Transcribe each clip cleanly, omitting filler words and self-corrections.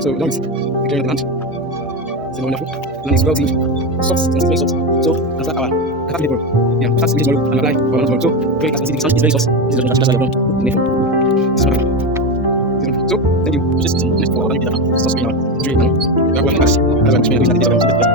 So now it's the clearing of the land. It's wonderful. Land is well tilled, soft and very soft. So after our capacity level, after splitting tomorrow and apply for another tomorrow. So very fast and easy. It's very soft. This is the natural ground. So thank you. Just next for another bit of soft screen now. We have one class. As I'm explaining, we have this.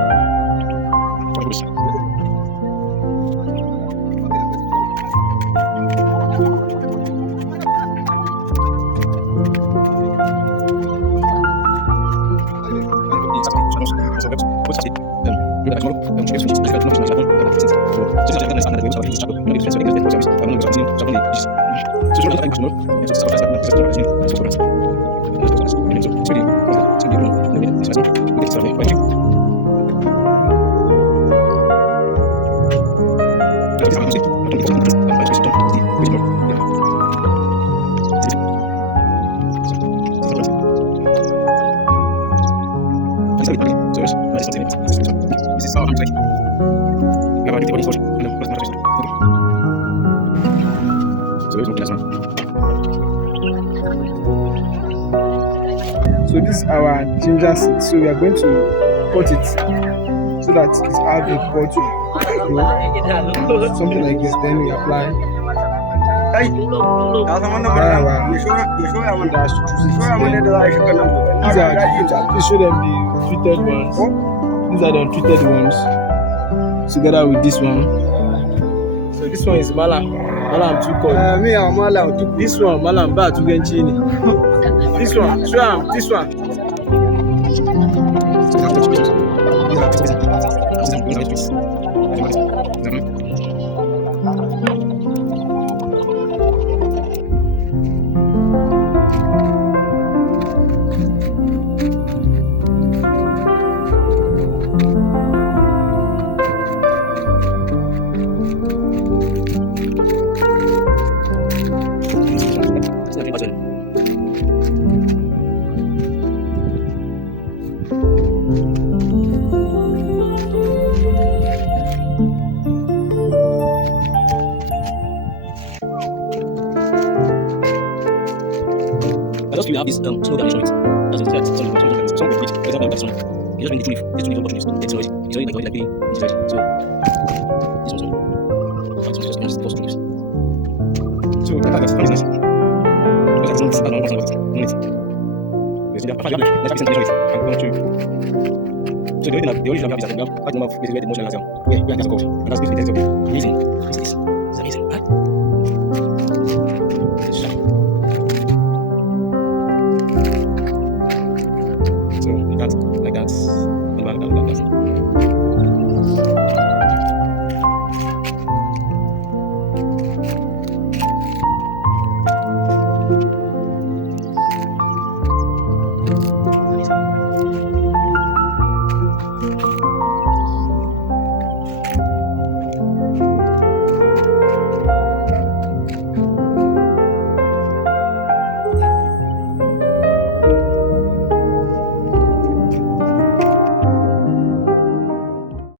This is how I'm trying. We have a different portion and then plus okay. So it's okay, one. So this is our ginger seed. So we are going to cut it so that it's have a cut, something like this. Then we apply. Please show them the treated ones. These are the untreated ones together with this one. So this one is Malam Tukon. Me and Malam. This one Malam Ba Tugenchini. This one, show this one. I just feel have this slow down it. That's it. That's some people for example, that song. You just bring the two leaf. This two leaf option is it's already like being digitized. So this also. That's just first two leaves. So that's nice. Because I don't know what's on it. You see that? I like to it. I'm going to. So the only thing we have is that we have quite a number of basically the motion and yeah, that's a coach. And that's basically the reason. This is amazing, right?